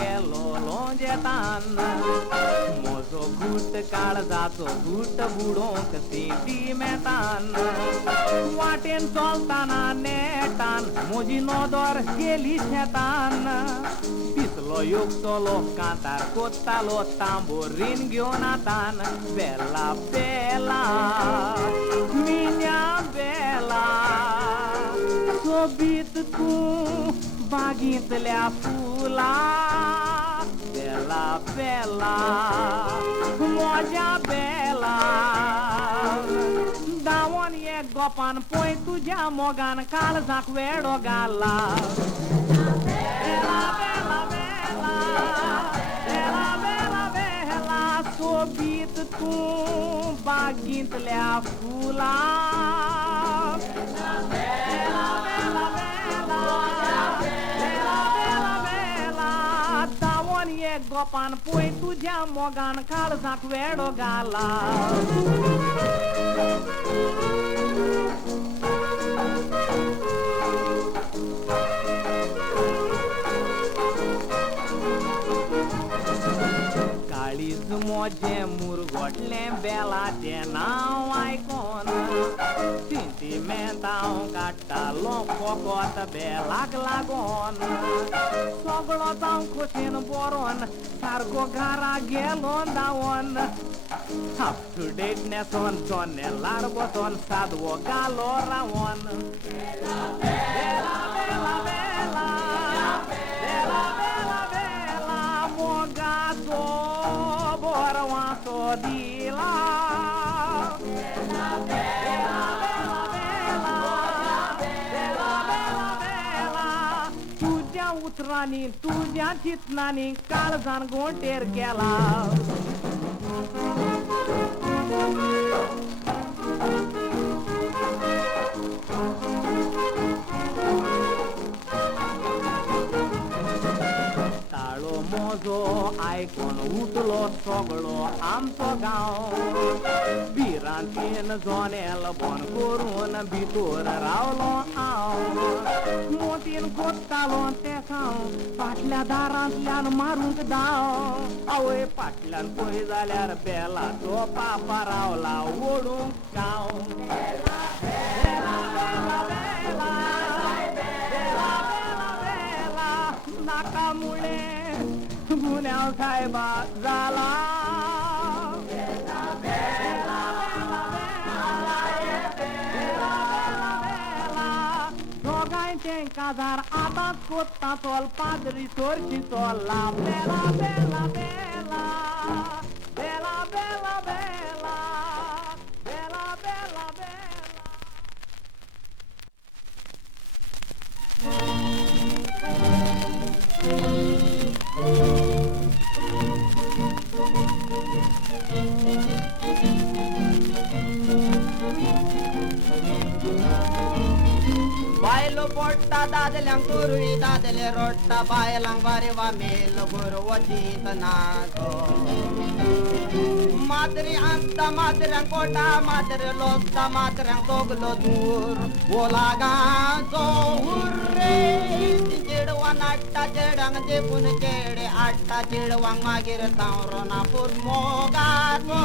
गेलो लोंजेतान मोजो घूट काळजाचो घूट बुडोंक सिटी मेतान वाटेन चलताना नेटान म्हजी नदर गेली शेतान दिसलो येवचलो कांतार कोत्तालो तांबोरीन घेवन आतान बेला बेला मिन्या बेला सोबीत तूं बागींतल्या फुला बेला बेला म्हज्या बेला दावोन एक गोपान पळय तुज्या मोगान काळजाक वेडो घाला बेला बेला बेला बेला बेला बेला सोबीत तूं बागींतल्या फुला बेला बेला बेला बेला बेला बेला दावोन एक गोपान पळय तुज्या मोगान काळजाक वेडो घाला काळीज मोजें मुरगोटलें बेलाचें नांव आयकोन सेंटिमेंटां काडटालो फकोत बेलाक लागोन सगळो जावं खोशेन बरोन सारको घरा गेलो धांवोन अप टू डेट नेसोन चोनेलार बसोन सादवो घालो रावोन बेला बेला बेला बेला बेला बेला मोगाचो बोरवाचो दिला बेला बेला बेला बेला बेला बेला तुज्या उतरांनी तुज्या चिंतनांनी काळजान गोंटेर केला ताळो मोजो आयकोन उठलो सगळो आमचो गांव भिरांतीन जोनेल बोन करून भितर रावलो हांव मोतीन कोत्तालो ते खाव फाटल्या दारांतल्यान मारूंक दाव आवय फाटल्यान पळय जाल्यार बेलाचो पापा रावला ओडूंक गांव बेला बेला बेला बेला बेला बेला नाका मुळे गुन्यांव सायबा जाला बेला बेला बेला बेला दोगांयचें काजार आतांच कोत्ता चोल पाद्री चोरशी चोल्ला बेला बेला बेला बेला बेला बेला बेला बेला बेला बायलो पोट्टा दादल्यांक तुरुई दादले रोट्टा बायलांक बारे वा मेल गुरु वचीत नाचो मातरी अंता मातऱ्यांक कोटा मात्र लोस्ता मातऱ्यांक तोगलो दूर ओलागाचो हुर्रे चेडवा नाट्टा चेडांक देखून चेडे आट्टा चेडवांक मागीर तावरोना पूर मोगाचो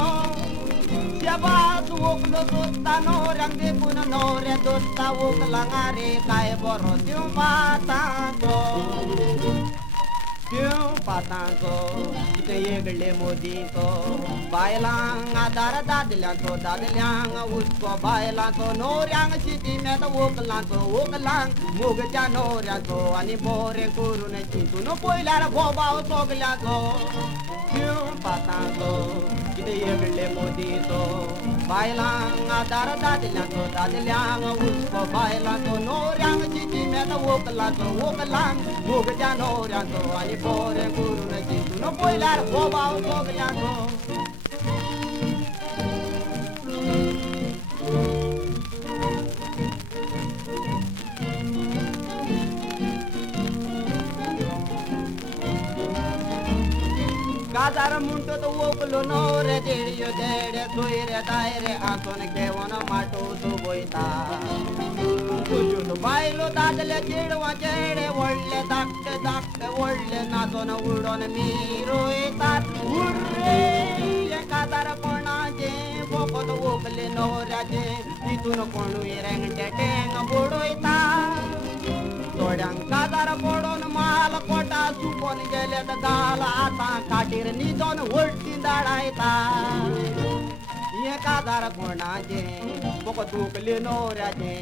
शेबाज वकलो दोस्ता नोऱ्यांक देखून नोऱ्या दोस्ता वकलांगा रे काय बरो त्यो पातांचो कितें येगळे मोदीचो बायलांक आदार दादल्यांचो दादल्यांक उस्को बायलांचो नोऱ्यांक शिटी मेत वकलांचो वकलांक मोगच्या नोऱ्याचो आनी बरें करून चिंतून पयल्यार भोबाव सोगल्यांचो पातांचो कितें येगळे मोदीचो बायलांक आदार दादल्यांचो दादल्यांक उस्को बायलांचो नोऱ्यांक शिटी मेत वकलांचो वकलांक मोगच्या नोऱ्याचो आनी बरें करून चिंतून पयल्यार भोबाव सोगल्यांचो काजार म्हणतो तो ओकलो नवरे जेडियो जेडे सोयरे दायरे आतून घेऊन माटो तो बोयता तुझून बायलो दादले चेडवा चेडे वडले धाकटे धाकटे वडले नाचून उडून मी रोयतात उर्रे हे काजार कोणाचे बोकत ओकले नवऱ्याचे तिथून कोणूय रेंगटे टेंग बुडोयता थोड्यांक काजार पडून माल कोटा सुकोन गेले गाल आता काटीर न्हिदोन वळटी दाडायता हे काजार कोणाचे बोक दुखले नवऱ्याचे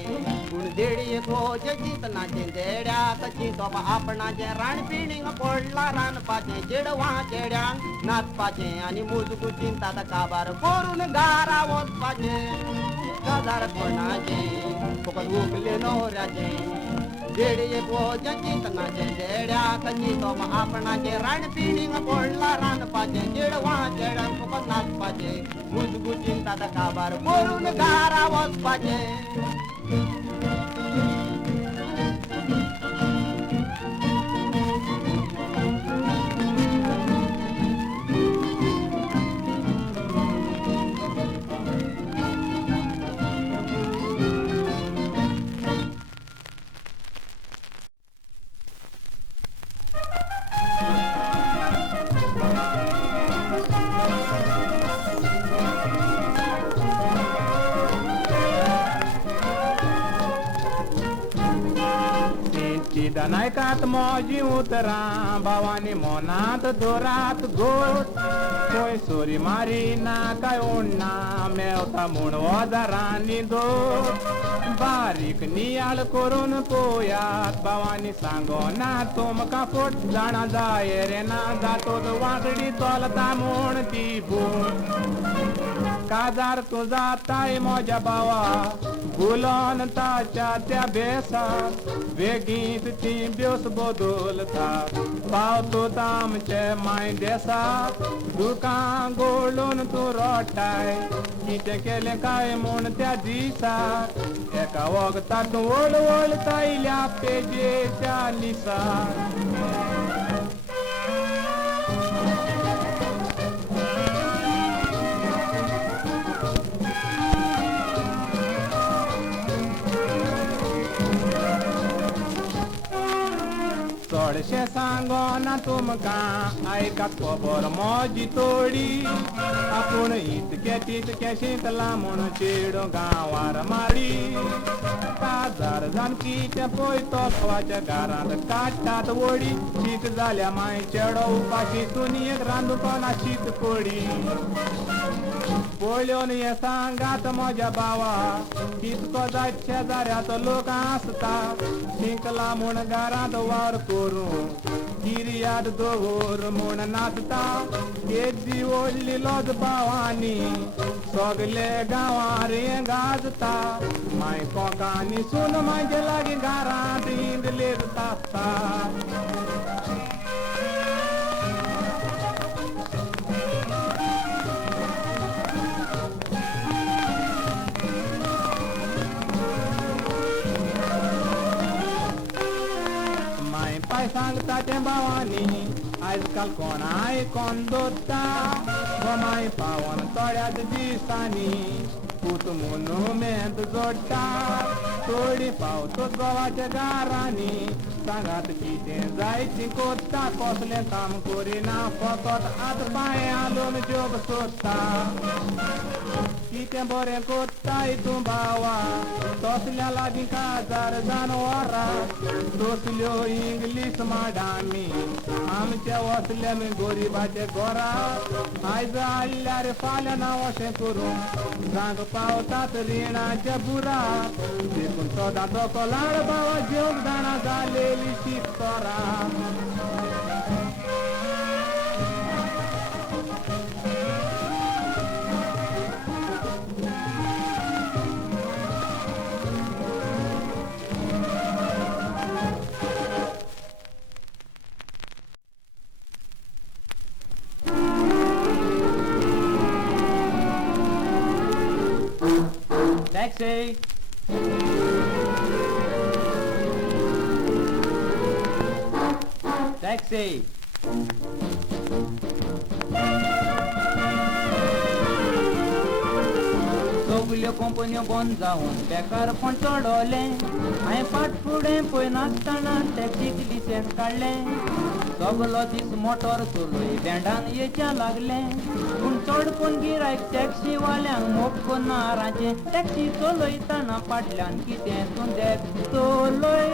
पूण देडी खोजे चिंतनाचे देड्याक चिंतप आपणाचे राणपिणींग पडला रांदपाचे चेडवा चेड्यांक नाचपाचे आनी मुजगू चिंतात काबार करून गारा वचपाचे काजार कोणाचे बोक दुखले नवऱ्याचे जेडे खोजे चिंतनाचे देड्याक चिंतप आपणाचे राणपिणींग पडला रांदपाचे चेडवा चेड्यांक नाचपाचे मुजगू चिंतात काबार करून गारा वचपाचे नायकात मोजी उतरा भावानी मोनात दोरात गोट कोय सोरी मारी ना काय ओढना मेवता म्हूण ओजारांनी दोट बारीक नियाळ करून पोयात भावानी सांगो ना तुमका फोट जाणा जाय रे ना जातोच वागडी चोलता म्हूण ती बोट काजार तुझा ताय मोज्या भावा गुलोन ताच्या त्या बेसात वेगीत ती बेस बदलता पावतो आमचे माय देसात दुकान गोळून तू रोटाय कितें केलें काय म्हूण त्या दिसाक एका वगतात वळ वळता इल्या पेजेच्या लिसाक चडशे सांगो ना तुमका आयकात खबर मोजी तोडी आपूण इतके तितके शिकला म्हूण चेडो गांवार माडी काजार जानकीचे पळय तोवाच्या घरांत काडटात वडी शीत जाल्या माय चेडो उपाशी दुनियेक रांदून शीत कोडी पळयोन हे सांगात म्हज्या भावा कितको जायत शेजाऱ्याचो लोक आसता शिंकला म्हूण घरांत वार करून गिर्याद दवर म्हूण नाचता केजी व्हडली लॉज भावांनी सगले गांवार हें गाजता माय कोंकांनी सून म्हाजे लागीं घरांत हिंदलेर तासता सांगता ते भावानी आजकाल कोणाय कोण दोत्ता गोमाय पावन थोड्याच दिसांनी पूत म्हणून मेंत जोडटा थोडी पावतोच गोवाच्या गारांनी सांगात कितें जायची कोत्ता कसलें काम करिना फकत आत पांय आलोन जोग सोदता कितें बरें कोत्ताय तूं भावा तसल्या लागीं काजार जानवरां तसल्यो इंग्लीश माडांनी आमचे वसले गोरिबाचे घोरा आयज हाडल्यार फाल्यां ना अशें करून सांग पावतात रिणाचे बुरा देखून सदां तो कोलार भावा जेवंक जाणा जालेली शीत तोरां Taxi! Taxi! सगल्यो कंपन्यो बंद जावन बेकार पण चडवले हांवें फाट फुडें पळय नासतना टॅक्सीक लिसेंस काडलें सगलो दीस मोटर चलोय बँडान येच्या लागलें पूण चड कोण गिरायक टॅक्सी वाल्यांक मोग करनाराचें टॅक्सी चलयतना फाटल्यान कितें तूं देख चलय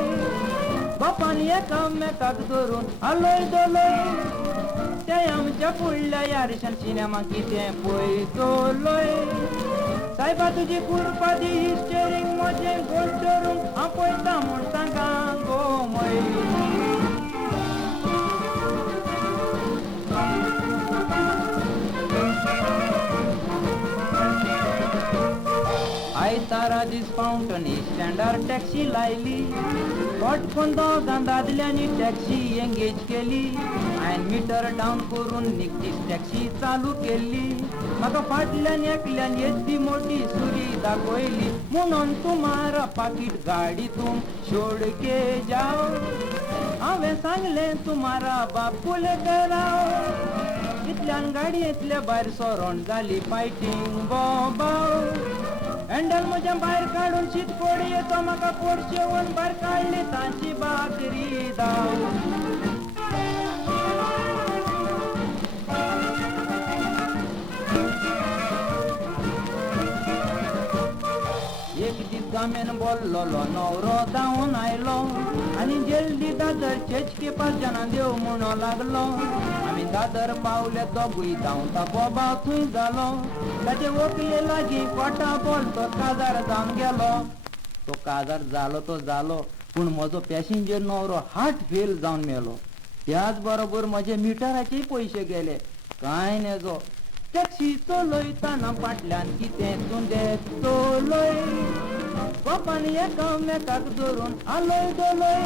बापान एकामेकाक धरून आलोय दोलोय ते आमच्या फुडल्या यारशान सिनेमा कितें पळय चलय सायबा तुजी कुरपा दी स्टेरींग म्हजें गोड धरून हांव पळयता म्हूण सांगा गो मय आयतारा दीस पावटनी स्टँडार टॅक्सी लायली पटकन दोगां दादल्यांनी टॅक्सी एंगेज केली हांवें मिटर डावन करून निकतीच टॅक्सी चालू केल्ली म्हाका फाटल्यान एकल्यान येदी मोठी सुरी दाखयली म्हणून तुम्हारा पाकीट गाडी तुम छोड के जाओ हांवें सांगलें तुम्हारा बापूल कराओ इतल्यान गाडयेंतल्या भायर सोरोन जाली फायटींग बोबाव हँडल म्हज्या भायर काडून शीत पोड येतो म्हाका पोट शेवून भायर काडली तांची बाकरी दाव एक दीस गामेन बोल्लोलो नवरो जावन आयलो आनी जल्दी दादर चेचके 5 जाणां देव म्हणो लागलो आमी दादर पावले दोगूय धांवता बोबाव थंय जालो ताचे व्हंकले लागीं पोटा बोल तो काजार जावन गेलो तो काजार जालो तो जालो पूण म्हजो पॅसेंजर नवरो हार्ट फेल जावन मेलो त्याच बरोबर म्हजे मिटराचे पयशे गेले कांय नजो टॅक्सी चलयतना फाटल्यान कितें तूं देख चलय बापान एकामेकाक धरून आलोय दोलोय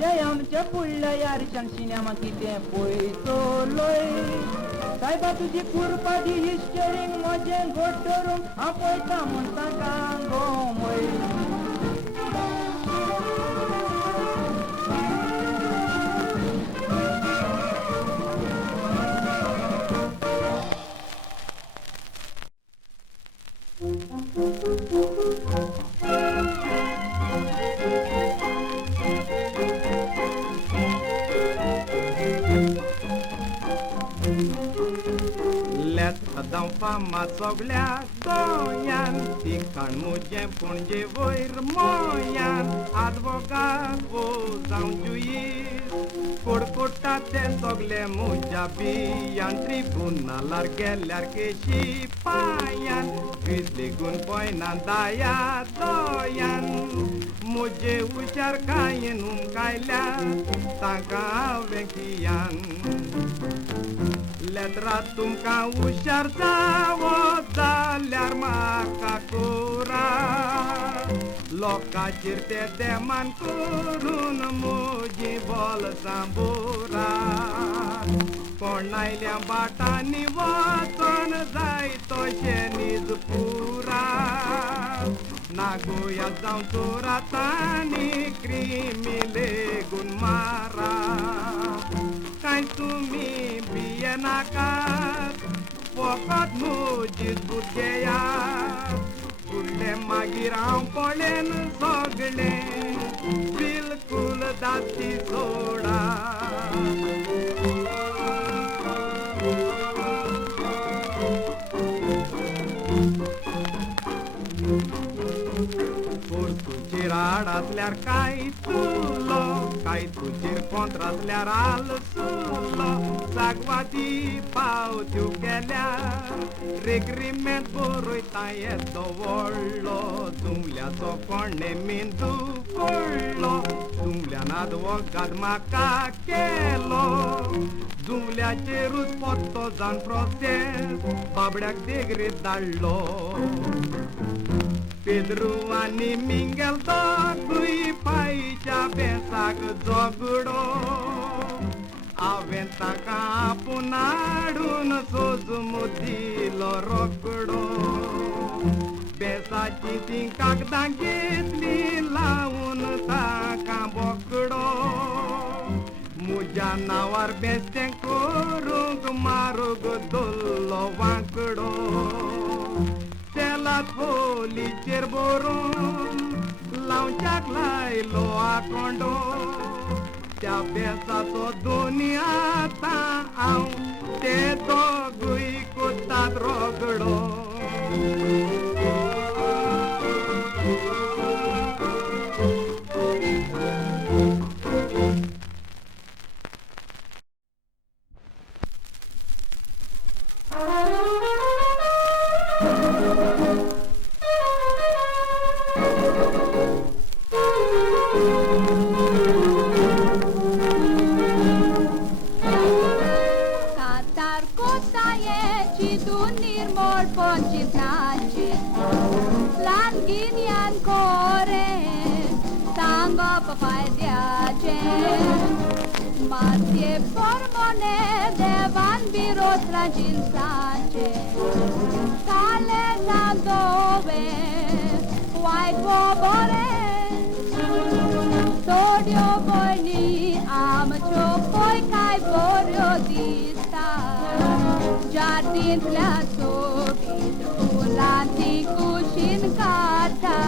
ते आमच्या फुडल्या यारशान सिनेमा कितें पळय चलय सायबा तुजी कुरपा दी स्टेरींग म्हजें गोड धरून हांव पळयता म्हूण सांगा गो मय Dão fama soglia goian Tican muge punge voir moian Advogat vozão juiz Curcutate sogle muja bian Tribunal argelar que chipayan Grisligun poinan daya doyan Muge ușar caien cailea Taca vechian Letra tumca ușar zawo zalar makakura Loca cirte de man kurun muji bol sambura Cornailea batani waton zai to sheniz pura Nagoya zaun turatani crimile gun mara Kai tumi nakat pokat mujit butkeya kulle magiram polen sogle bilkul dati soda Radatlear cai tulo, cai tugir contratlear al sulo, sagvati pau tiukelea, regriment boroi taie dovollo, dumlea socorne mindu collo, dumlea advocat macachelo, dumlea cerus potozan proces, bableac de gridallo. Pedro ani Mingel dogui paicha pensa că jogudo aventa capunadun sozu mudilo rogudo Besa chitin kak dangitli laun ta cambocdo Mujana war besten kurung marug dullo vankdo Tela फोलीचेर बरोवन लावच्याक लायलो आकोंडो त्या बेसाचो दोनी आतां हांव ते दोगूय कोतात रोगडो Macie pormone devan birot raginsace Cale zandowe white wobore Todio boini am chopoi kai borio dista Jardin plaso vid ulanti kushin kata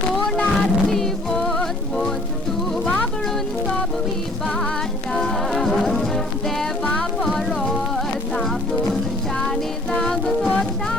Punarti vot tu vabrun sobwi bata Deva poro sapun shani zang sota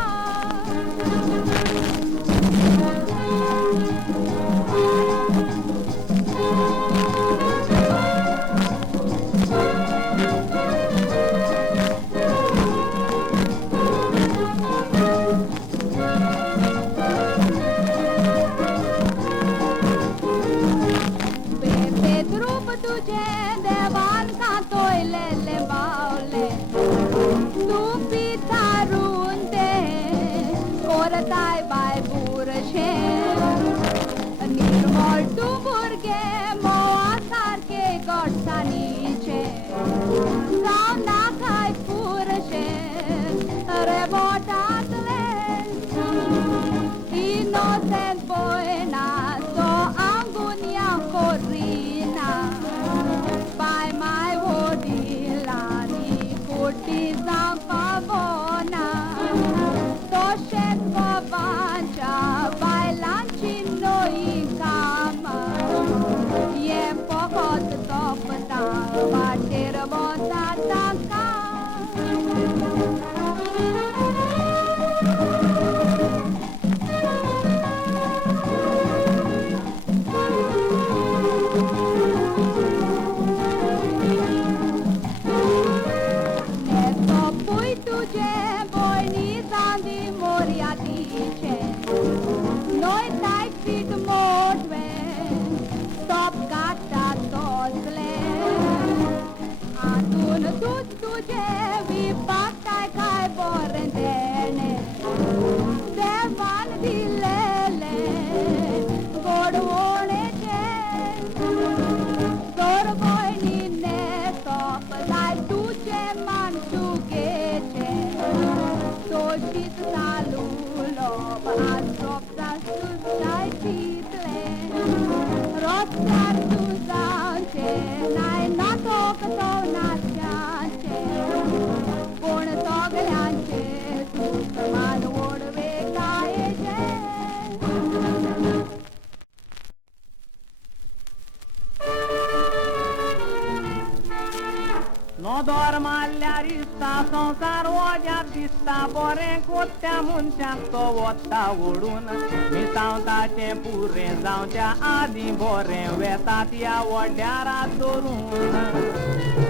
Nodor malल्यार दिसता संसार वज्याक दिसता बरें कोत्त्या मनशाक तो वता ओडून मिसावताचे पुरे जावच्या आदी बरें वेतात ह्या व्हड्या रात धरून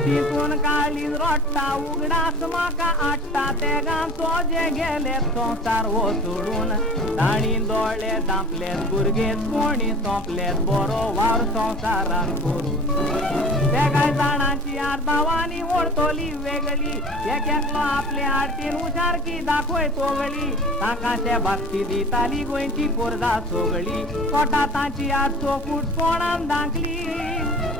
तितून काळीज रडटा उगडास म्हाका आडटा तेगांचो जे गेले संसार हो सोडून ताणी दोळे धांपलेत भुरगेच कोणी सोंपलेत बरो वावर संसारान करून त्या काय जाणांची आर्दावानी ओढतोली वेगळी एक एकलो आपले आडतीन हुशारकी दाखोय तोगळी ताकाशे भक्ती दिताली गोंयची पोरदा सोगळी कोटा तांची आजचो फूट कोणान दांकली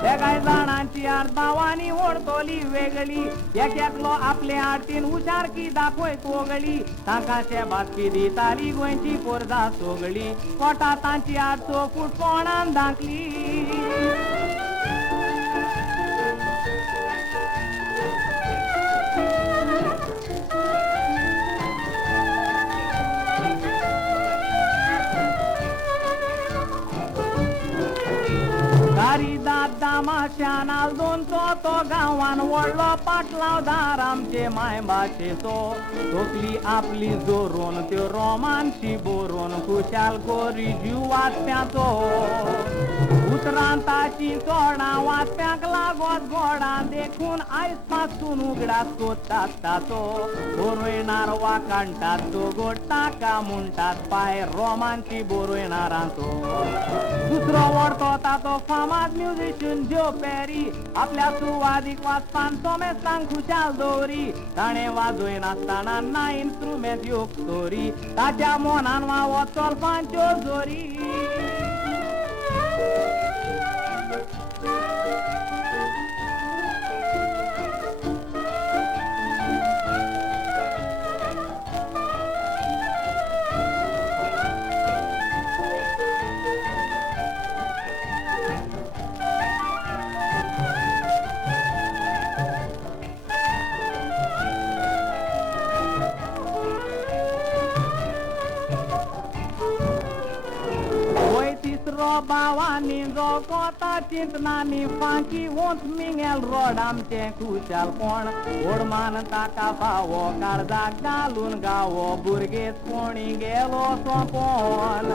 त्या काय जाणांची आर्दावानी ओढतोली वेगळी एक एकलो आपले आडतीन हुशारकी दाखोय तोगळी ताकाशे भक्ती दिताली गोंयची पोरदा सोगळी कोटा तांची आजचो फूट कोणान दांकली तमाशाना तो गावान व्हडलो पाटलावदार आमचे मायबाचे तोकली आपली जोरून त्यो रोमांशी बोरून खुशाल कोरी जीव वाचप्याचो उतरांताची चोडां वाचप्यांक लागोत गोडां देखून आयज पासून उगडास कोत्तात ताचो बोरयणार वाकाणटात तो गोटाका म्हणटात पाय रोमांची बोरयणारांचो दुसरो व्हडतो ताचो फामाद म्युझिशियन जो पेरी आपल्या सुवादीक वाचपान सोमेस्तांक खुशाल दवरी ताणें वाजोय नासतना ना इन्स्ट्रुमेंट योग तोरी ताच्या मोनान वावत चोलपांच्यो जोरी बावानी जो कोता चिंतनानी फांकी वोंत मिंगेल रोड आमचे खुशाल कोण ओडमान ताका फावो काळजाक घालून गावो भुरगेच कोणी गेलो सोंपोन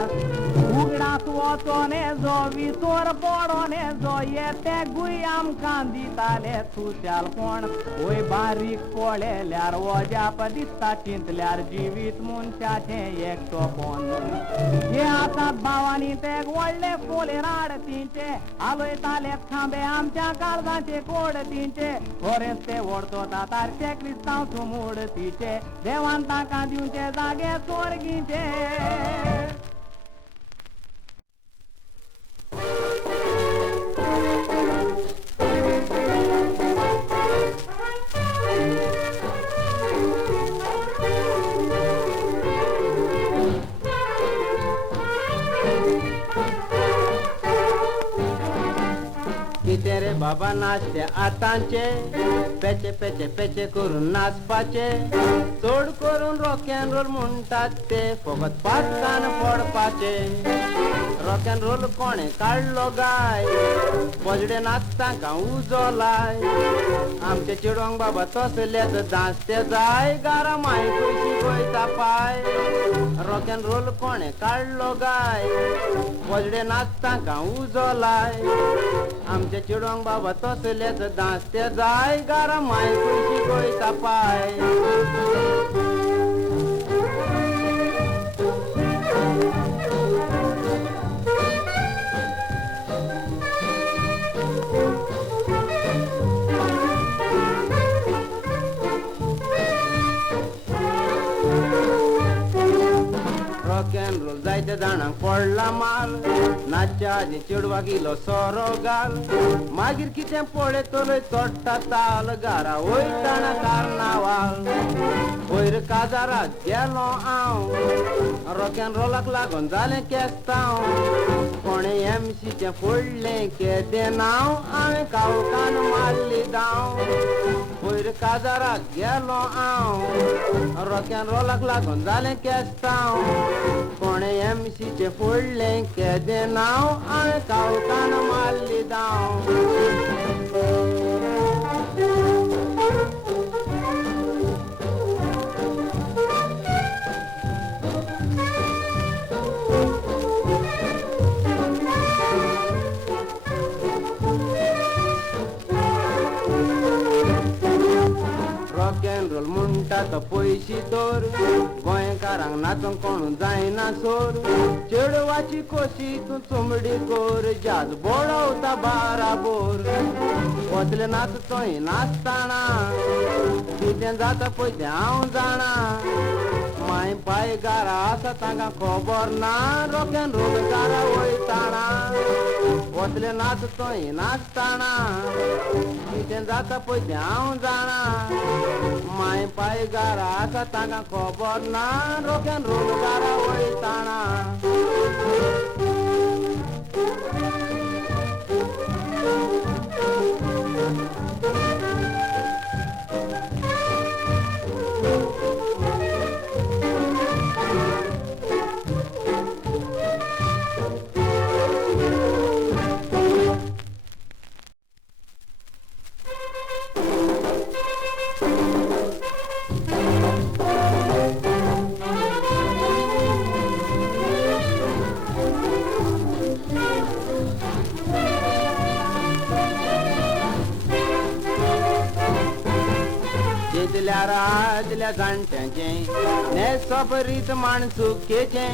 उगडास वचोने जो विसोर पडोने जो येते गुय आमकां दिताले खुशाल कोण ओय बारीक पळयल्यार वजाप दिसता चिंतल्यार जिवीत मनशाचे एकटोपण हे आसात भावानी ते व्हडले फोले राडतींचे आलोयताले खांबे आमच्या काळजाचे कोडतींचे खरेंच ते व्हडतो तातारचे क्रिस्तांव सुमूडतीचे देवान ताका दिवचे जागे स्वर्गीचे रे बाबा नाचते आतांचे पेचे पेचे पेचे करून नाचपाचे चोड करून रॉक अँड रोल म्हणटात ते फकत पाटकान पडपाचे रॉक अँड रोल कोणे काढलो गाय पजडे नाचता उजो लाय आमचे चेडवांक बाबा तसलेच दांचते जाय गारा माय कशी गोयता पाय रॉक अँड रोल कोणे काढलो गाय पजडे नाचता उजो लाय आमचे चेडवांक बाबा तसलेच दांचते जाय गारा माय कशी गोयता पाय रॉक अँड रोल जायते जाणांक पडला माल नाच्या आदी चेडवा गेलो सोरो घाल मागीर कितें पळयतलोय चोडटा ताल गारा वयताना कार्नावाल वयर काजारात गेलो हांव रॉक अँड रोलाक लागून जालें केस्तांव कोणे एमसीचें फोडलें केदें नांव हांवें काळुकान मारली दाव वयर काजारात गेलो हांव रॉक अँड रोलाक लागून जालें केस्तांव कोणे एमसीचें फोडलें केदें नांव हांवें काळुकान मारली दाव रॉक अँड रोल म्हणटा तो पयशी दर गोंयकारांक नाचोंक कोण जायना सोर चेडवाची खोशी तूं चुमडी कोर जाज बोडवता बाराबोर वतले नाचतोय नाचताना कितें जाता पळय तें हांव जाणा माय पाय गारा आसा तांकां खबर ना रॉक अँड रोल गारा वयताना वतले नाचतोय नाचताना कितें जाता पळय तें हांव जाणा माय पाय गारा आसा तांकां खबर ना रॉक अँड रोल गारा वयताना जितल्यार आदल्या जाणट्यांचे नेसप रीत माणसुकेचे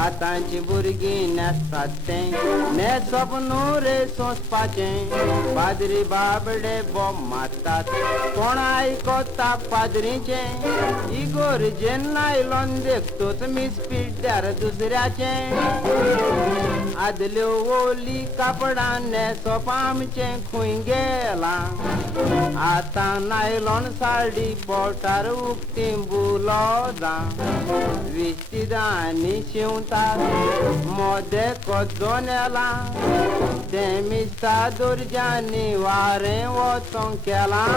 आतांची भुरगीं नेसतात ते नेसप नुरे सोंसपाचे पाद्री बाबडे बोब मारतात कोण आयकोता पाद्रीचे इगोर जेन्ना आयलोन देखतोच मीस पिड्ड्यार दुसऱ्याचे आदल्यो ओली कापडां नेसप आमचे खूंय गेला आतां नायलॉन साडी पोटार उक्ती बुलोदां विस्तीदां आनी शिंवतात मोदे कोजो नेला ते मिस्ता दोरज्यांनी वारें वचोंक केलां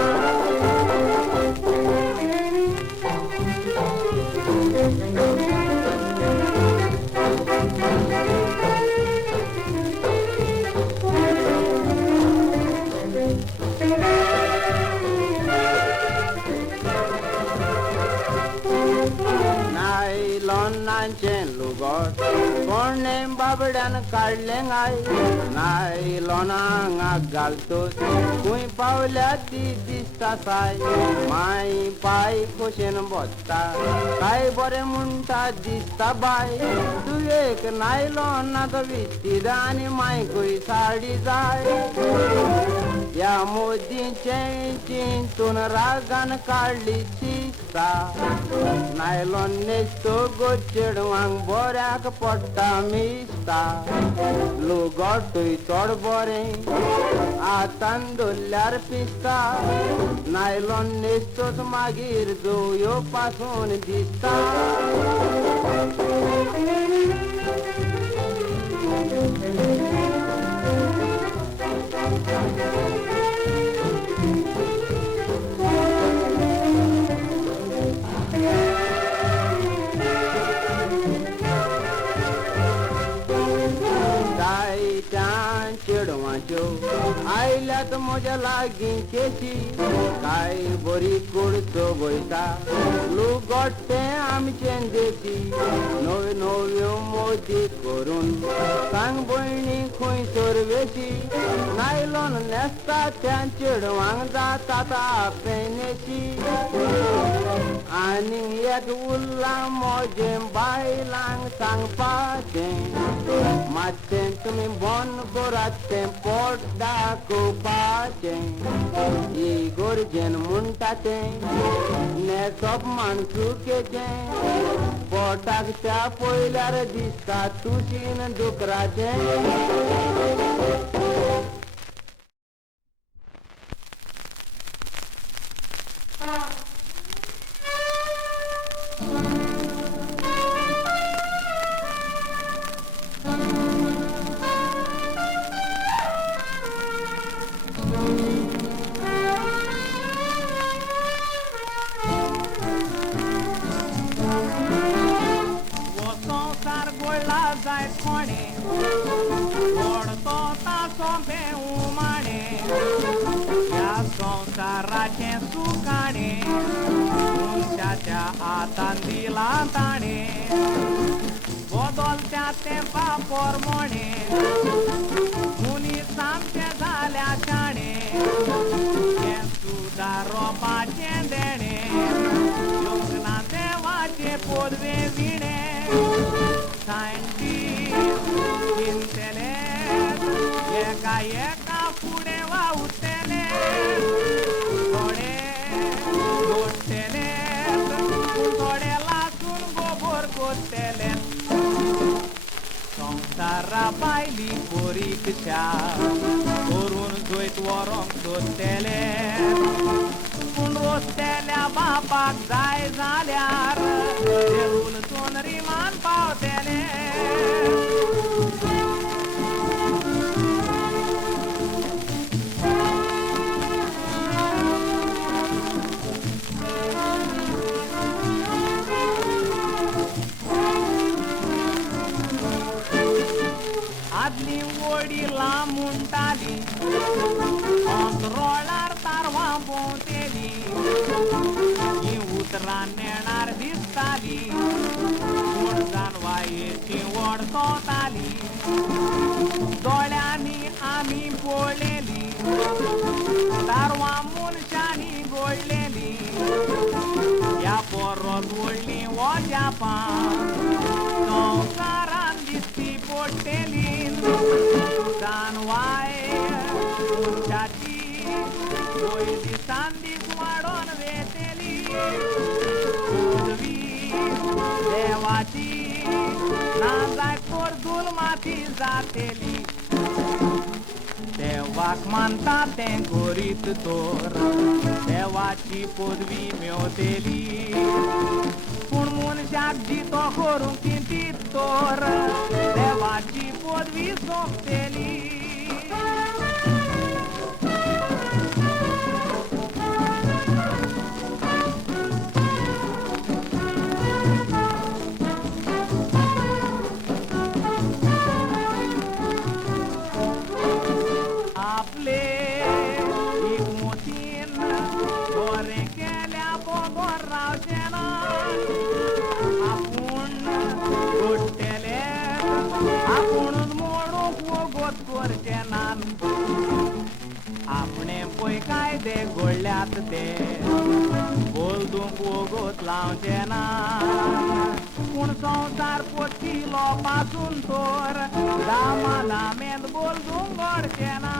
नायलॉनाचें लुगोट कोणे बाबड्यान काडलें गाय नायलॉनाक घालतोच खूंय पावल्या ती दिसता साय माय पाय खोशेन बसता काय बरें म्हणटा दिसता बाय तुवेक नायलॉनाचो विस्तीद आनी मायकूय साडी जाय या मोदीचे चिंतून रागान काडली शिस्ता नायलॉन नेस्तो गो चेडवांक बऱ्याक पडटा मिस्ता लुगोटूय चड बरें आतां दवरल्यार पिसता नायलॉन नेस्तोच मागीर जोयो पासून दिसता चेडवांच्यो आयल्यात म्हज्या लागीं केशी काय बरी कूड चोबयता लुगोटे आमचें देशी नव्यो नव्यो मोदी करून सांग भयणी खंय सरवेशी नायलॉन नेसता त्या चेडवांक जातात आपेनेशी आनी एक उरलां म्हजें बायलांक सांगपाचें मातशें तुमी बंद करात तें पोट दाखोवपाचें इगोरजेन म्हणटा तें नेसप माणसुकेचें पोटाक त्या पयल्यार दिसता तुशीन दुकराचें संसाराचे सुखाणे मनशाच्या हातान दिला ताणे बदलत्या तेंपा पोरमोणे मुनिसांचे झाल्या शाणे हें सुदारोपाचें देणे योगना देवाचे पोदवे विणे सायंटिस्ट चिंतलेत एका एका फुडें वावुरतले थोडे गोडटले थोडे लासून गोबोर कोत्तले संवसारा बायली परिक्षा करून जोयत व्हरोंक सोदतले पूण रोजतेल्या बापाक जाय जाल्यार उलसून रिमान पावतले आदली वडीला म्हणटाली अंतरोळार तारवां भोंवतेली ही उतरां नेणार दिसताली पूण जानवायेची व्हड सोंताली दोळ्यांनी आमी पळयलेली तारवां मनशांनी घोळलेली वजापान संवसारान दिसती पोट्टेलीन जानवाय मनशाची वय दिसान दीस वाडोन वेतेली पदवी देवाची ना जाय कोरदूल माती जातेली देवाक मानता तें करीत तर देवाची पदवी मेवतेली पूण मनशाक जितो करूंक कितीत तर देवाची पदवी सोंपतेली आपले एकमतीन बरें केल्या बरोबर रावचें ना आपूण घडटले आपुणूच मोडूंक वगत करचें ना आपणे पळय कायदे घडल्यात ते बोलदूंक वगत लावचें ना पूण संवसार पडटिलो पासून तर दामा दामेंत बोलदूंक घडचें ना